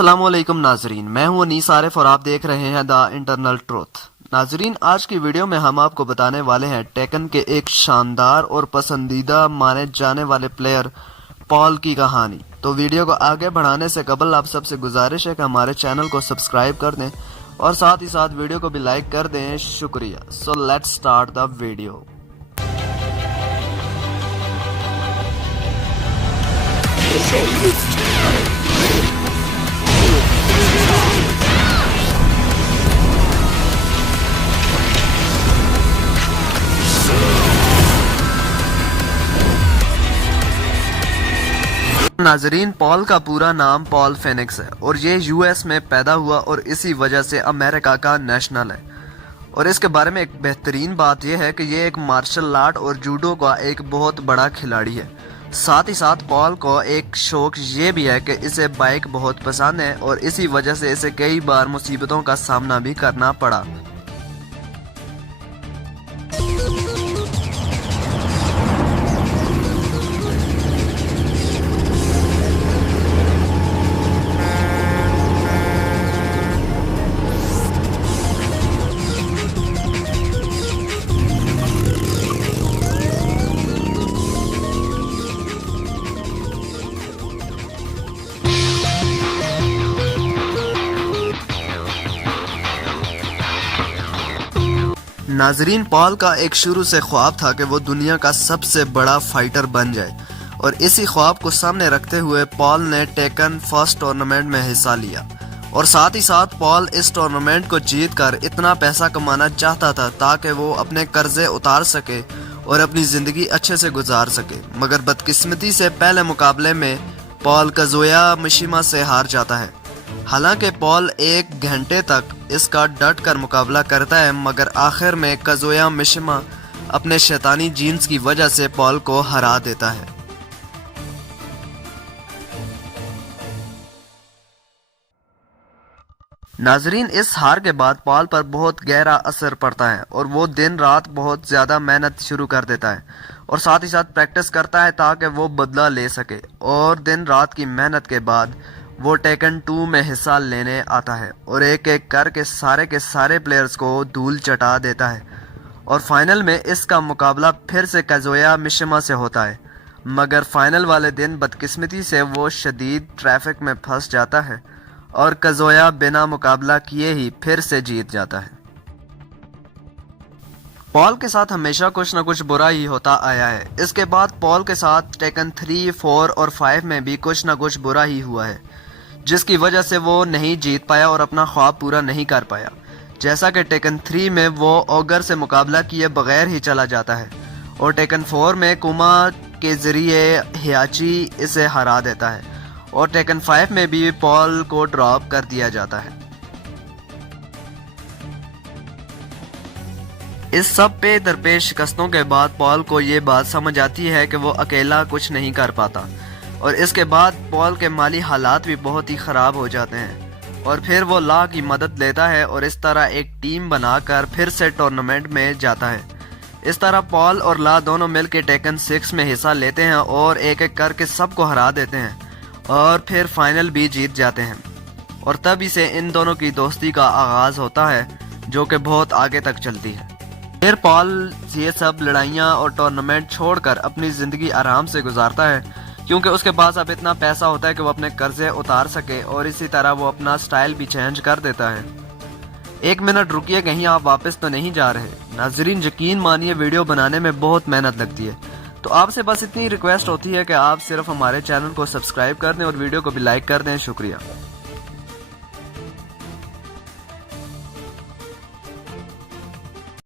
अस्सलाम वालेकुम नाजरीन, मैं हूं अनीस आरिफ और आप देख रहे हैं द इंटरनल ट्रुथ। नाजरीन, आज की वीडियो में हम आपको बताने वाले हैं टेकन के एक शानदार और पसंदीदा माने जाने वाले प्लेयर पॉल की कहानी। तो वीडियो को आगे बढ़ाने से कबल आप सबसे गुजारिश है कि हमारे चैनल को सब्सक्राइब कर दें और साथ ही साथ वीडियो को भी लाइक कर दें। शुक्रिया। So let's start the video. नाजरीन, पॉल का पूरा नाम पॉल फेनिक्स है और ये यूएस में पैदा हुआ और इसी वजह से अमेरिका का नेशनल है। और इसके बारे में एक बेहतरीन बात यह है कि ये एक मार्शल आर्ट और जूडो का एक बहुत बड़ा खिलाड़ी है। साथ ही साथ पॉल को एक शौक ये भी है कि इसे बाइक बहुत पसंद है और इसी वजह से इसे कई बार मुसीबतों का सामना भी करना पड़ा। नाजरीन, पॉल का एक शुरू से ख्वाब था कि वो दुनिया का सबसे बड़ा फाइटर बन जाए और इसी ख्वाब को सामने रखते हुए पॉल ने टेकन फर्स्ट टूर्नामेंट में हिस्सा लिया। और साथ ही साथ पॉल इस टूर्नामेंट को जीतकर इतना पैसा कमाना चाहता था ताकि वो अपने कर्जे उतार सके और अपनी जिंदगी अच्छे से गुजार सके। मगर बदकिस्मती से पहले मुकाबले में पॉल काजुया मिशिमा से हार जाता है। हालांकि पॉल एक घंटे तक इसका डट कर मुकाबला करता है, मगर आखिर में काजुया मिशिमा अपने शैतानी जीन्स की वजह से पॉल को हरा देता है। नाजरीन, इस हार के बाद पॉल पर बहुत गहरा असर पड़ता है और वो दिन रात बहुत ज्यादा मेहनत शुरू कर देता है और साथ ही साथ प्रैक्टिस करता है ताकि वो बदला ले सके। और दिन रात की मेहनत के बाद वो टेकन 2 में हिस्सा लेने आता है और एक एक करके सारे के सारे प्लेयर्स को धूल चटा देता है। और फाइनल में इसका मुकाबला फिर से काजुया मिशिमा से होता है, मगर फाइनल वाले दिन बदकिस्मती से वो शदीद ट्रैफिक में फंस जाता है और काजुया बिना मुकाबला किए ही फिर से जीत जाता है। पॉल के साथ हमेशा कुछ न कुछ बुरा ही होता आया है। इसके बाद पॉल के साथ टेकन 3, 4 और 5 में भी कुछ न कुछ बुरा ही हुआ है, जिसकी वजह से वो नहीं जीत पाया और अपना ख्वाब पूरा नहीं कर पाया। जैसा कि टेकन 3 में वो ऑगर से मुकाबला किए बगैर ही चला जाता है और टेकन 4 में कुमा के जरिए हियाची इसे हरा देता है और टेकन 5 में भी पॉल को ड्रॉप कर दिया जाता है। इस सब पे दरपेश शिकस्तों के बाद पॉल को ये बात समझ आती है कि वो अकेला कुछ नहीं कर पाता और इसके बाद पॉल के माली हालात भी बहुत ही ख़राब हो जाते हैं और फिर वो ला की मदद लेता है और इस तरह एक टीम बनाकर फिर से टूर्नामेंट में जाता है। इस तरह पॉल और ला दोनों मिलकर टेकन 6 में हिस्सा लेते हैं और एक एक करके सबको हरा देते हैं और फिर फाइनल भी जीत जाते हैं। और तभी से इन दोनों की दोस्ती का आगाज होता है जो कि बहुत आगे तक चलती है। फिर पॉल ये सब लड़ाइयाँ और टूर्नामेंट छोड़कर अपनी ज़िंदगी आराम से गुजारता है क्योंकि उसके पास अब इतना पैसा होता है कि वो अपने कर्जे उतार सके और इसी तरह वो अपना स्टाइल भी चेंज कर देता है। एक मिनट रुकिए, कहीं आप वापस तो नहीं जा रहे? नाजरीन, यकीन मानिए वीडियो बनाने में बहुत मेहनत लगती है, तो आपसे बस इतनी रिक्वेस्ट होती है कि आप सिर्फ हमारे चैनल को सब्सक्राइब कर दें और वीडियो को भी लाइक कर दें। शुक्रिया।